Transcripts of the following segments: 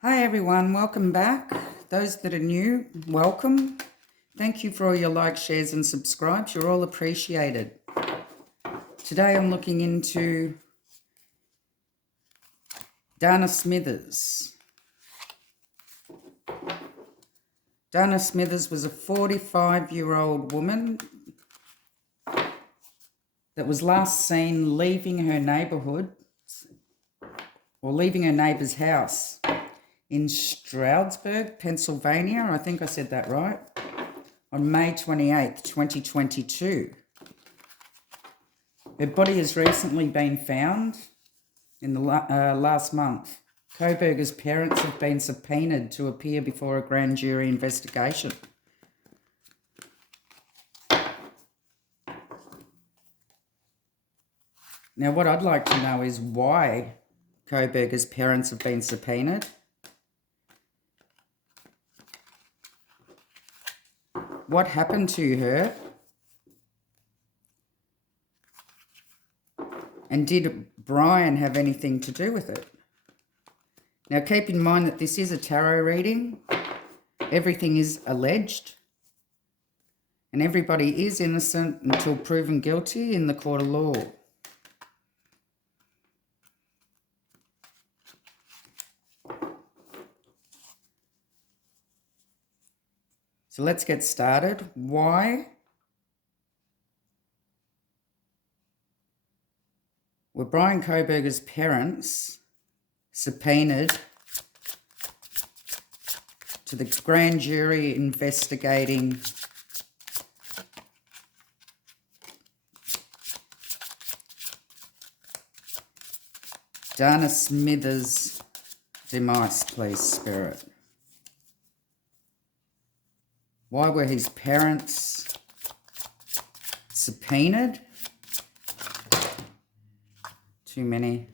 Hi everyone, welcome back. Those that are new, welcome. Thank you for all your likes, shares and subscribes. You're all appreciated. Today I'm looking into Dana Smithers. Dana Smithers was a 45-year-old woman that was last seen leaving her neighbourhood or leaving her neighbour's house in Stroudsburg, Pennsylvania. I think I said that right. On May 28th, 2022. Her body has recently been found in the last month. Kohberger's parents have been subpoenaed to appear before a grand jury investigation. Now, what I'd like to know is why Kohberger's parents have been subpoenaed. What happened to her? And did Bryan have anything to do with it? Now, keep in mind that this is a tarot reading. Everything is alleged. And everybody is innocent until proven guilty in the court of law. So let's get started. Why were Bryan Kohberger's parents subpoenaed to the grand jury investigating Dana Smithers' demise, please, Spirit? Why were his parents subpoenaed? Too many.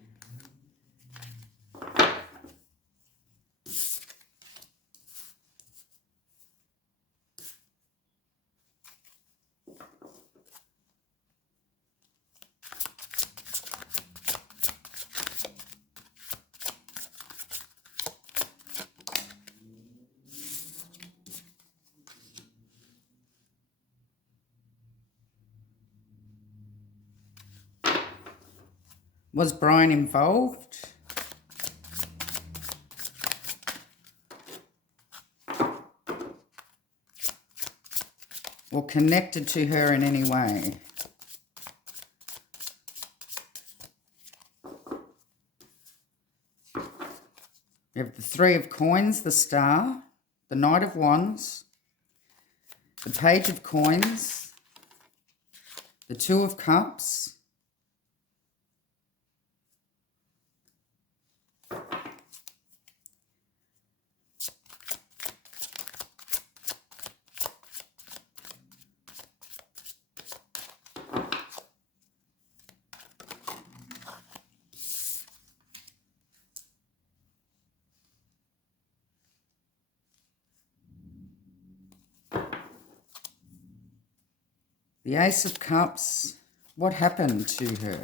Was Bryan involved? Or connected to her in any way? We have the Three of Coins, the Star, the Knight of Wands, the Page of Coins, the Two of Cups, the Ace of Cups. What happened to her?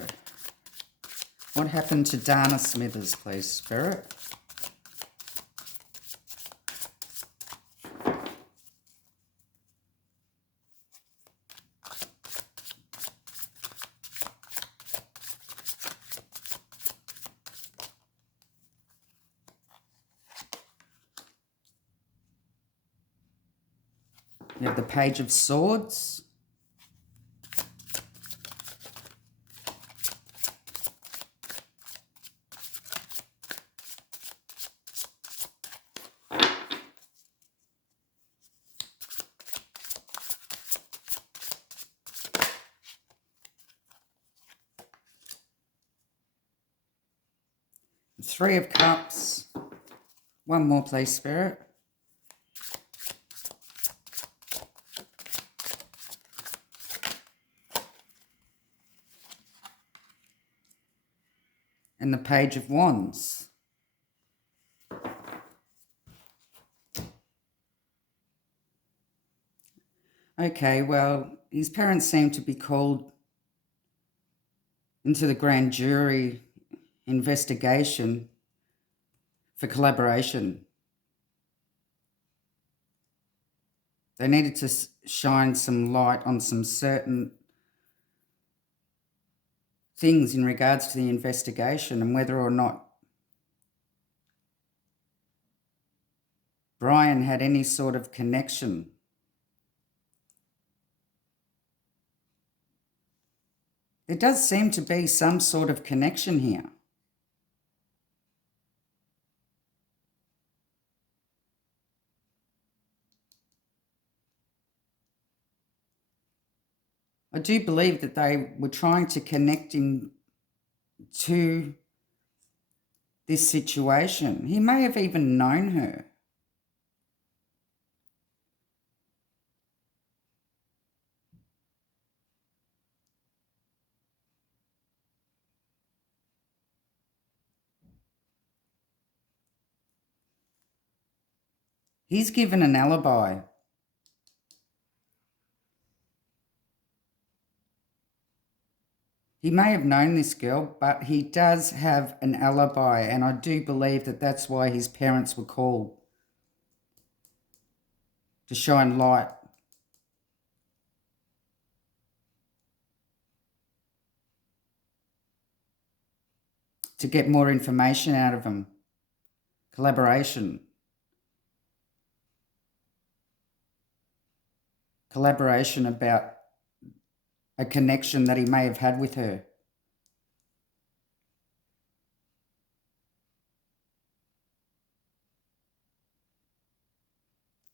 What happened to Dana Smithers, please, Spirit? You have the Page of Swords. Three of Cups. One more, please, Spirit. And the Page of Wands. Okay, well, his parents seem to be called into the grand jury investigation for collaboration. They needed to shine some light on some certain things in regards to the investigation and whether or not Bryan had any sort of connection. There does seem to be some sort of connection here. I do believe that they were trying to connect him to this situation. He may have even known her. He's given an alibi. He may have known this girl, but he does have an alibi, and I do believe that that's why his parents were called, to shine light. To get more information out of him. Collaboration. Collaboration about a connection that he may have had with her.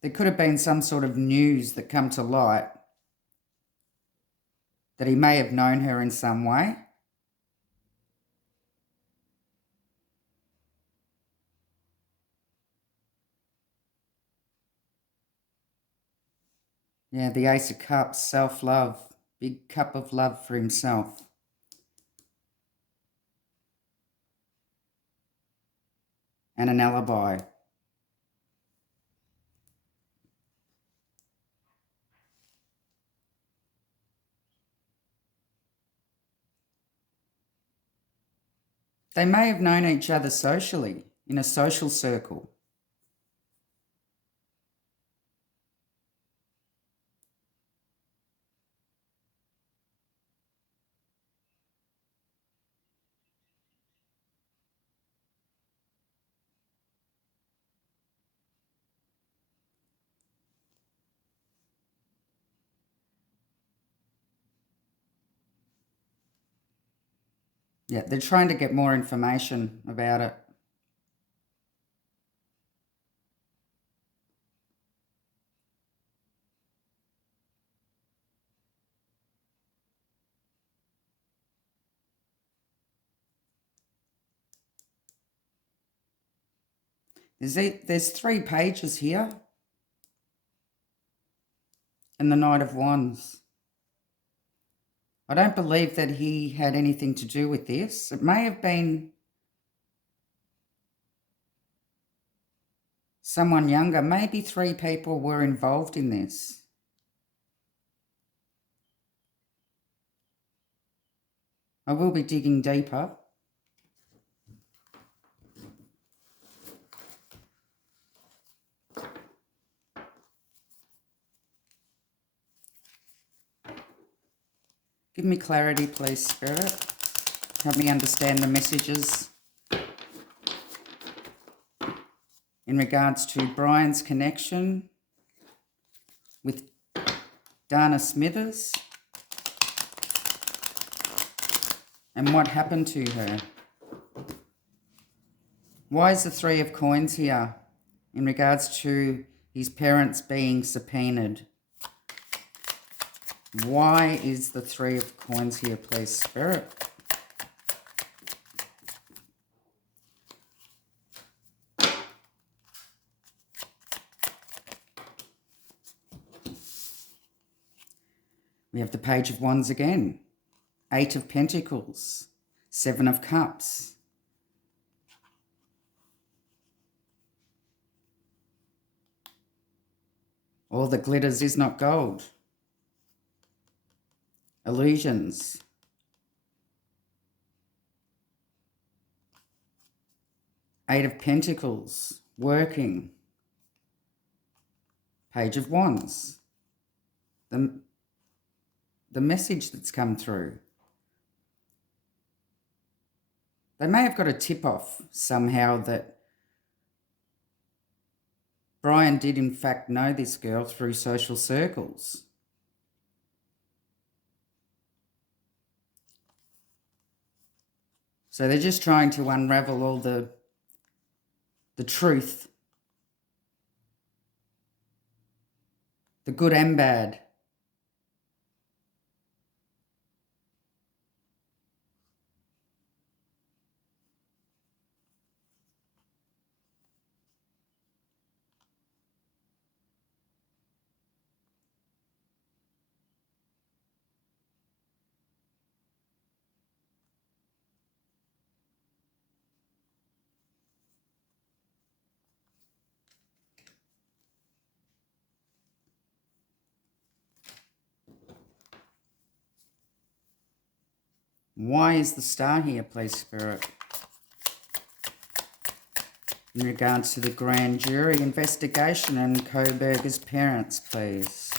There could have been some sort of news that come to light that he may have known her in some way. Yeah, the Ace of Cups, self-love, big cup of love for himself. And an alibi. They may have known each other socially, in a social circle. Yeah, they're trying to get more information about it. There's 3 pages here. And the Knight of Wands. I don't believe that he had anything to do with this. It may have been someone younger. Maybe 3 people were involved in this. I will be digging deeper. Give me clarity, please, Spirit. Help me understand the messages in regards to Bryan's connection with Dana Smithers and what happened to her. Why is the 3 of Coins here in regards to his parents being subpoenaed? Why is the 3 of Coins here, please, Spirit? We have the Page of Wands again. 8 of Pentacles. 7 of Cups. All that glitters is not gold. Illusions. Eight of Pentacles, working. Page of Wands. The message that's come through. They may have got a tip-off somehow that Bryan did in fact know this girl through social circles. So they're just trying to unravel all the truth, the good and bad. Why is the star here, please, Spirit? In regards to the grand jury investigation and Kohberger's parents, please.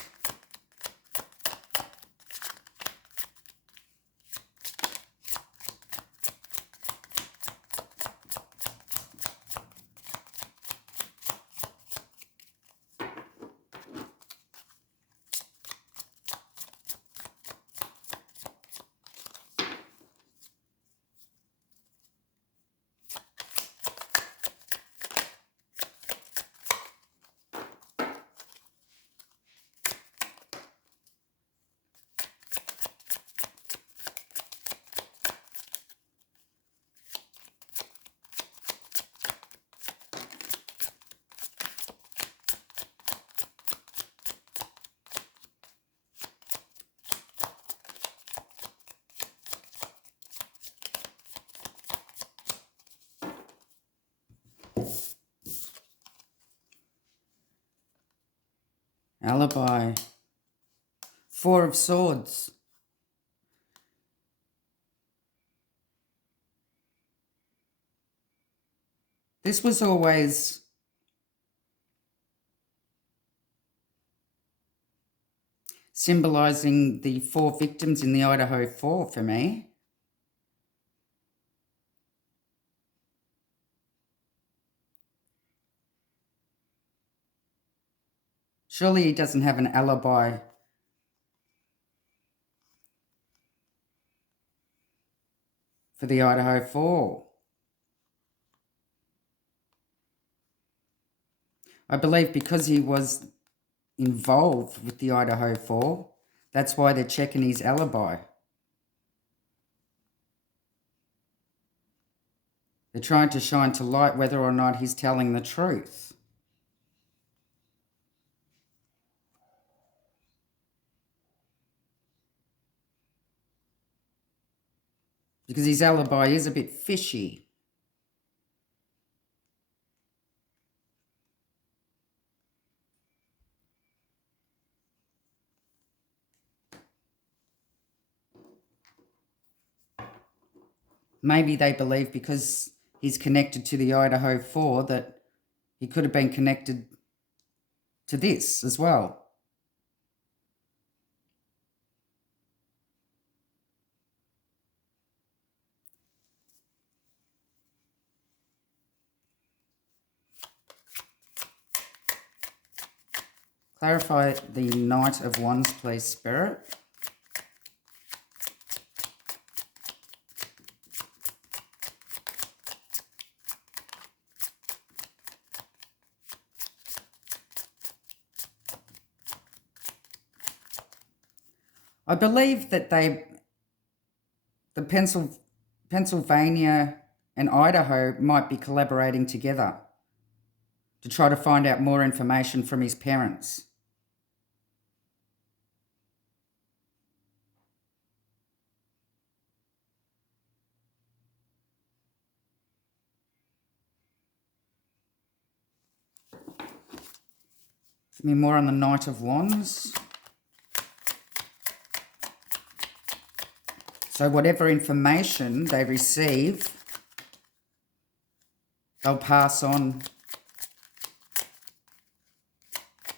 Alibi. Four of Swords. This was always symbolising the four victims in the Idaho 4 for me. Surely he doesn't have an alibi for the Idaho 4. I believe because he was involved with the Idaho 4, that's why they're checking his alibi. They're trying to shine to light whether or not he's telling the truth. Because his alibi is a bit fishy. Maybe they believe because he's connected to the Idaho 4 that he could have been connected to this as well. Clarify the Knight of Wands, please, Spirit. I believe that the Pennsylvania and Idaho might be collaborating together to try to find out more information from his parents. Give me more on the Knight of Wands. So whatever information they receive, they'll pass on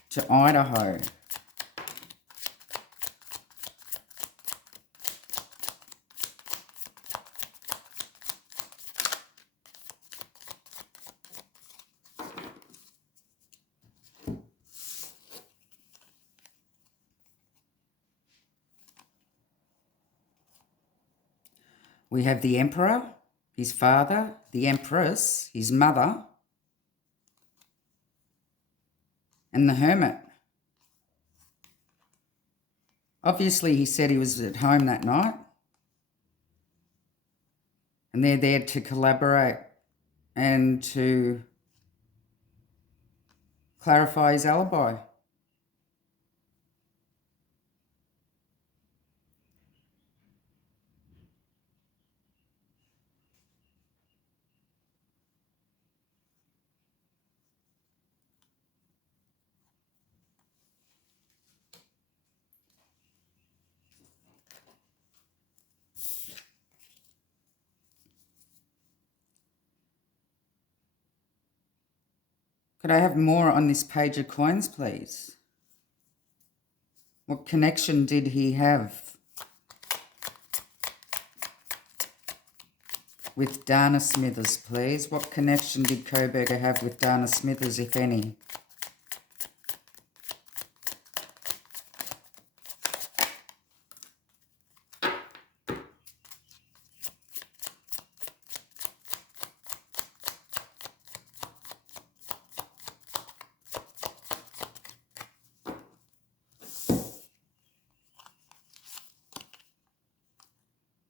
to Idaho. We have the Emperor, his father, the Empress, his mother, and the Hermit. Obviously, he said he was at home that night, and they're there to collaborate and to clarify his alibi. Could I have more on this page of coins, please? What connection did he have with Dana Smithers, please? What connection did Kohberger have with Dana Smithers, if any?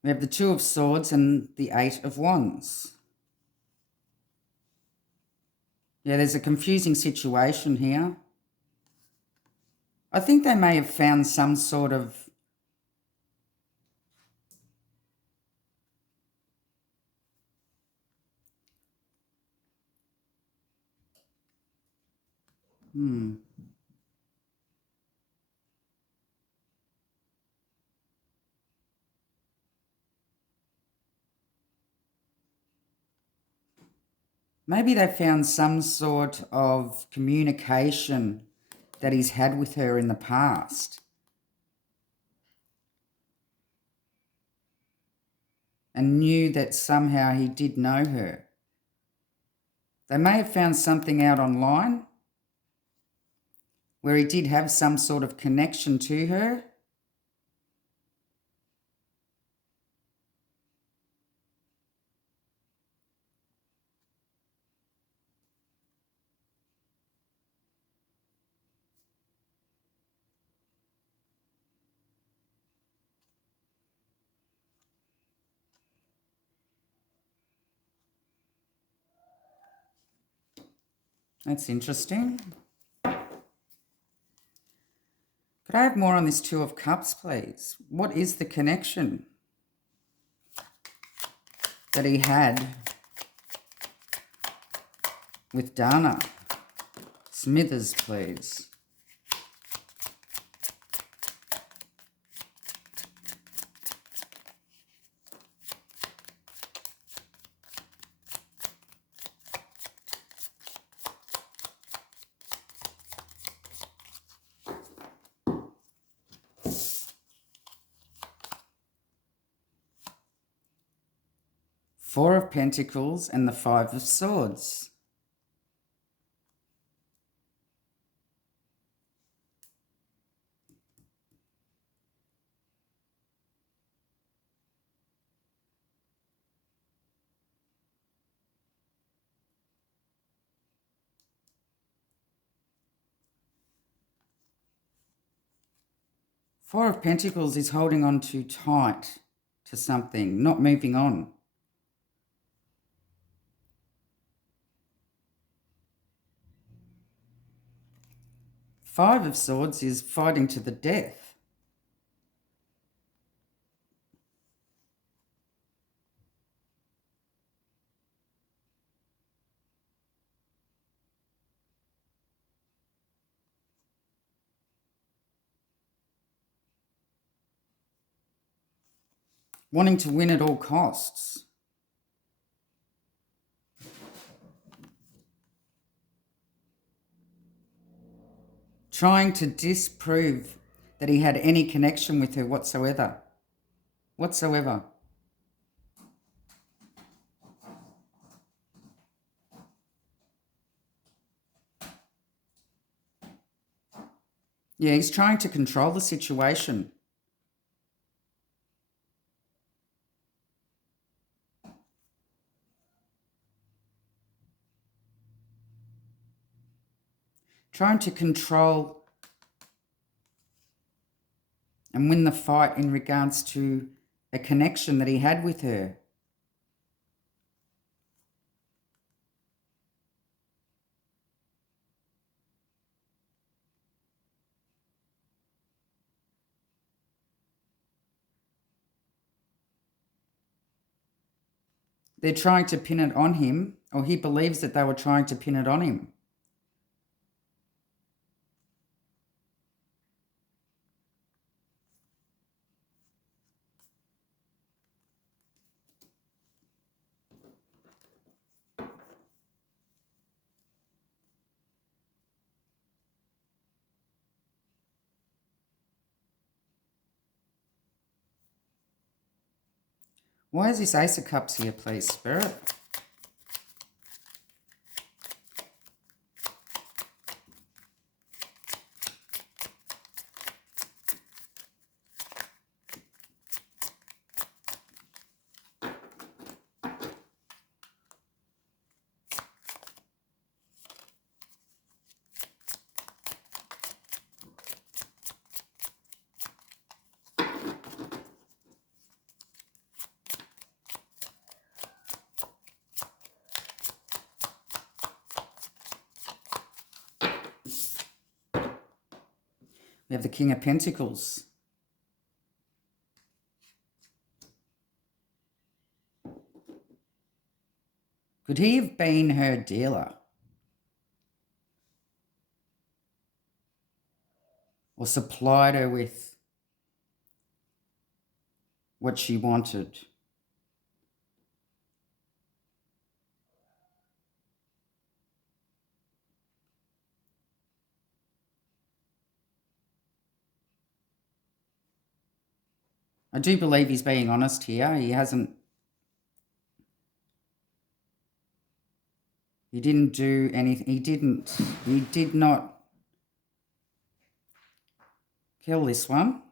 We have the Two of Swords and the Eight of Wands. Yeah, there's a confusing situation here. I think they may have found some sort of maybe they found some sort of communication that he's had with her in the past and knew that somehow he did know her. They may have found something out online where he did have some sort of connection to her. That's interesting. Could I have more on this Two of Cups, please? What is the connection that he had with Dana Smithers, please? Four of Pentacles and the Five of Swords. Four of Pentacles is holding on too tight to something, not moving on. Five of Swords is fighting to the death. Wanting to win at all costs. trying to disprove that he had any connection with her whatsoever. Yeah, he's trying to control the situation. Trying to control and win the fight in regards to a connection that he had with her. They're trying to pin it on him, or he believes that they were trying to pin it on him. Why is this Ace of Cups here, please, Spirit? We have the King of Pentacles. Could he have been her dealer? Or supplied her with what she wanted? I do believe he's being honest here. He didn't do anything. He did not kill this one.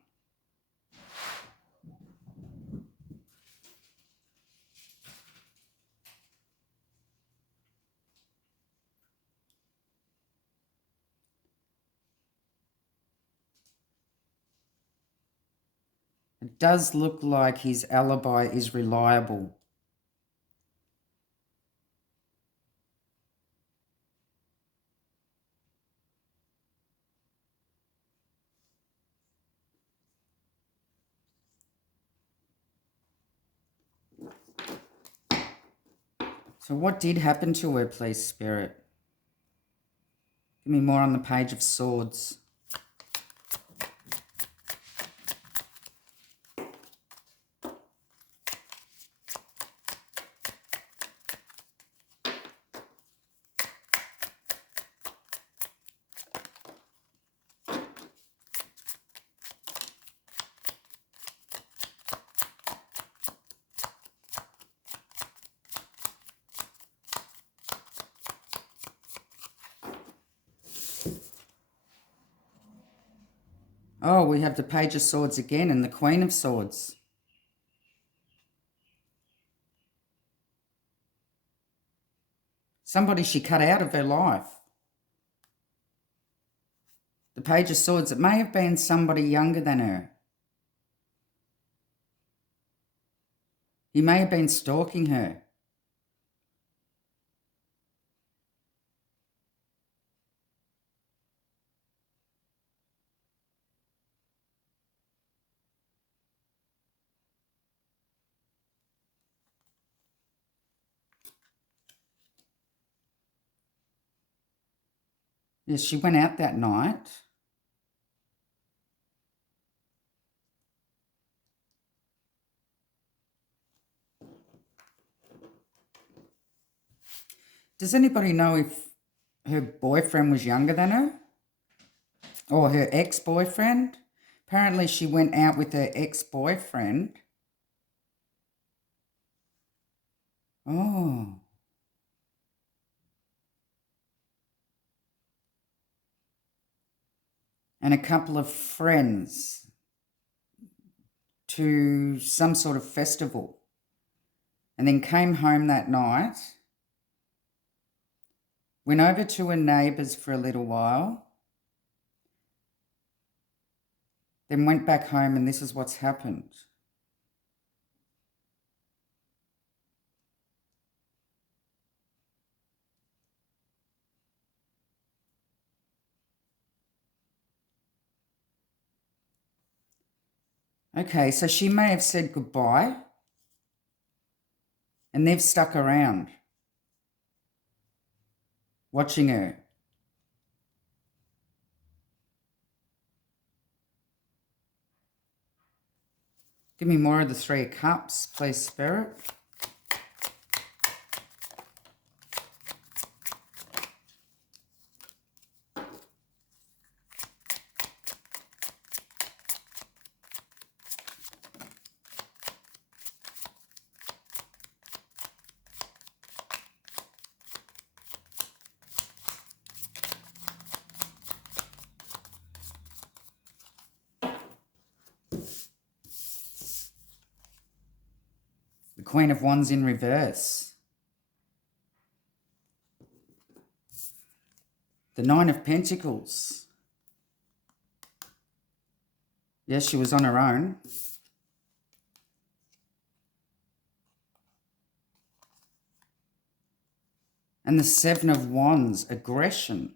It does look like his alibi is reliable. So what did happen to her, please, Spirit? Give me more on the Page of Swords. Oh, we have the Page of Swords again and the Queen of Swords. Somebody she cut out of her life. The Page of Swords, it may have been somebody younger than her. He may have been stalking her. Yes, she went out that night. Does anybody know if her boyfriend was younger than her? Or her ex-boyfriend. Apparently she went out with her ex-boyfriend. Oh. And a couple of friends to some sort of festival. And then came home that night, went over to her neighbours for a little while, then went back home, and this is what's happened. Okay, so she may have said goodbye, and they've stuck around, watching her. Give me more of the Three of Cups, please, Spirit. The Queen of Wands in reverse. The Nine of Pentacles. Yes, she was on her own. And the Seven of Wands, aggression.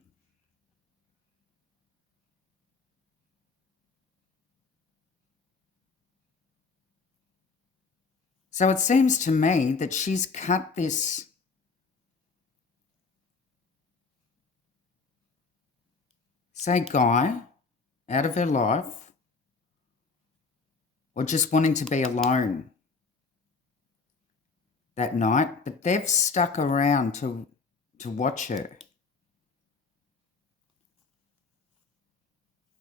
So it seems to me that she's cut this guy out of her life, or just wanting to be alone that night, but they've stuck around to watch her.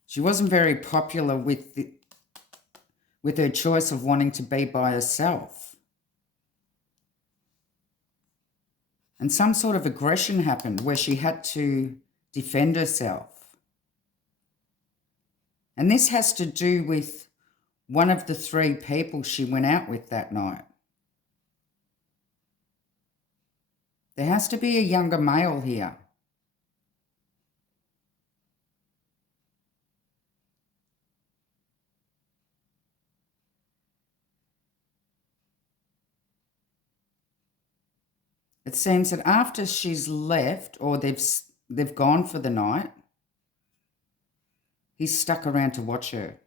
She wasn't very popular with her choice of wanting to be by herself. And some sort of aggression happened where she had to defend herself. And this has to do with one of the three people she went out with that night. There has to be a younger male here. It seems that after she's left, or they've gone for the night, he's stuck around to watch her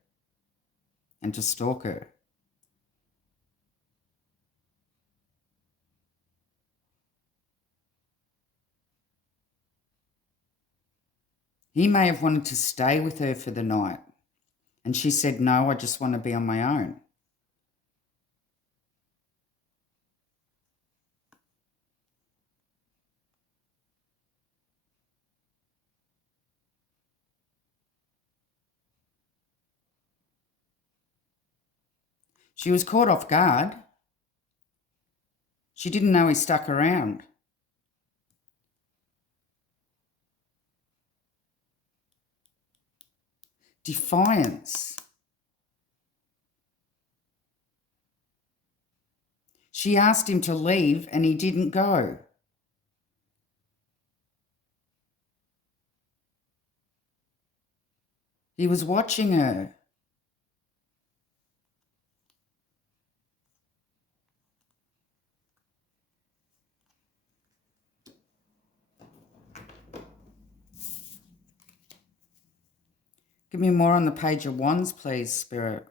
and to stalk her. He may have wanted to stay with her for the night, and she said, no, I just want to be on my own. She was caught off guard. She didn't know he stuck around. Defiance. She asked him to leave and he didn't go. He was watching her. Give me more on the Page of Wands, please, Spirit.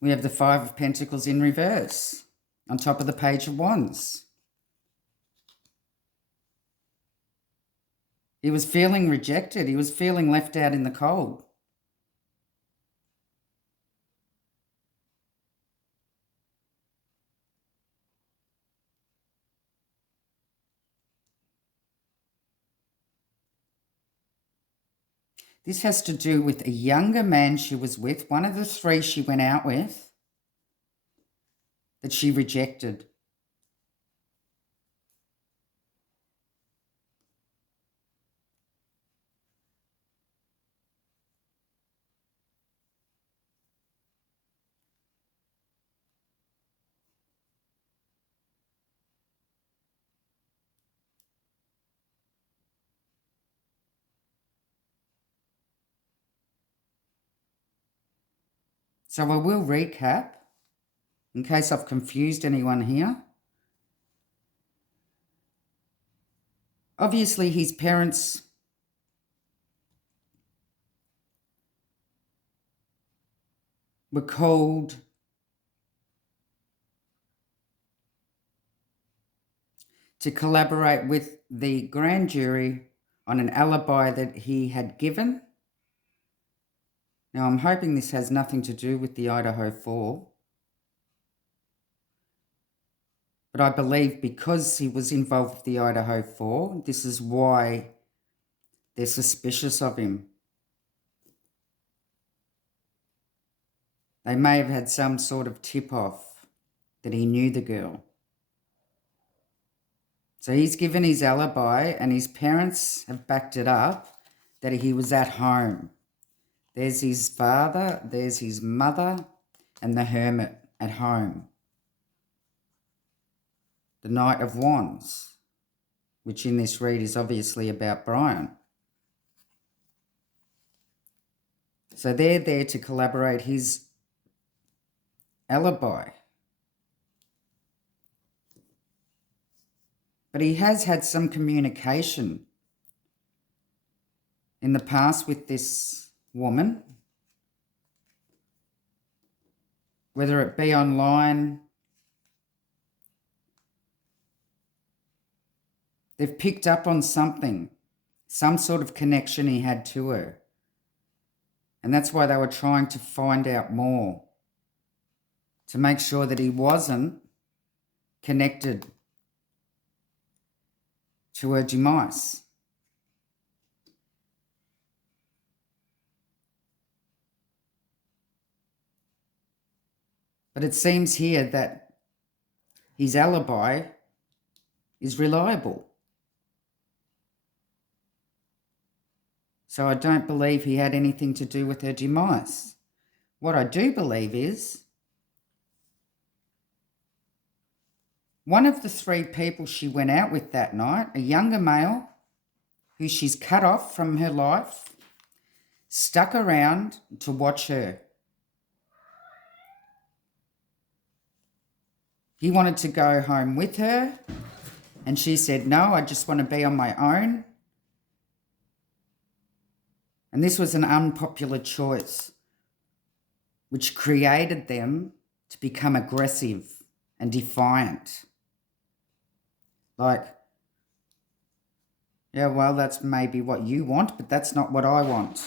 We have the Five of Pentacles in reverse on top of the Page of Wands. He was feeling rejected. He was feeling left out in the cold. This has to do with a younger man she was with, one of the three she went out with, that she rejected. So I will recap in case I've confused anyone here. Obviously, his parents were called to collaborate with the grand jury on an alibi that he had given. Now, I'm hoping this has nothing to do with the Idaho 4. But I believe because he was involved with the Idaho 4, this is why they're suspicious of him. They may have had some sort of tip-off that he knew the girl. So he's given his alibi and his parents have backed it up that he was at home. There's his father, there's his mother, and the hermit at home. The Knight of Wands, which in this read is obviously about Bryan. So they're there to collaborate his alibi. But he has had some communication in the past with this woman, whether it be online. They've picked up on something, some sort of connection he had to her. And that's why they were trying to find out more, to make sure that he wasn't connected to her demise. But it seems here that his alibi is reliable. So I don't believe he had anything to do with her demise. What I do believe is one of the three people she went out with that night, a younger male who she's cut off from her life, stuck around to watch her. He wanted to go home with her, and she said, no, I just want to be on my own. And this was an unpopular choice, which created them to become aggressive and defiant. Like, yeah, well, that's maybe what you want, but that's not what I want.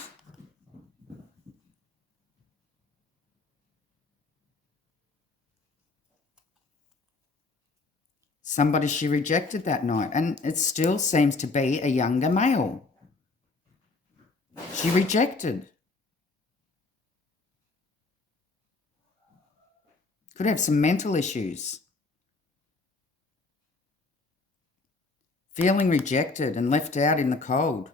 Somebody she rejected that night, and it still seems to be a younger male. She rejected. Could have some mental issues. Feeling rejected and left out in the cold.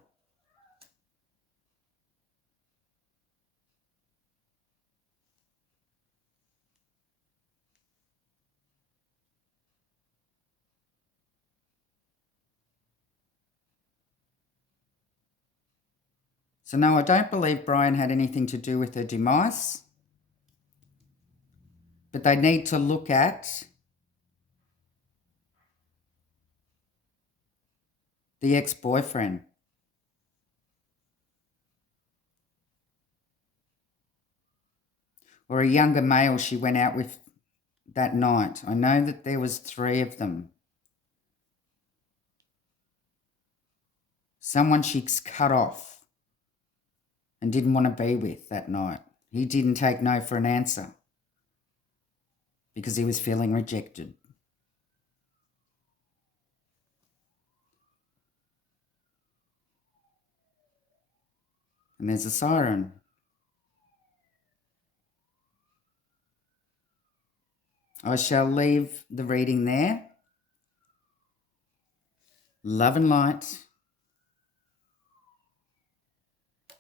So no, I don't believe Bryan had anything to do with her demise. But they need to look at the ex-boyfriend. or a younger male she went out with that night. I know that there was 3 of them. Someone she's cut off and didn't want to be with that night. He didn't take no for an answer because he was feeling rejected. And there's a siren. I shall leave the reading there. Love and light.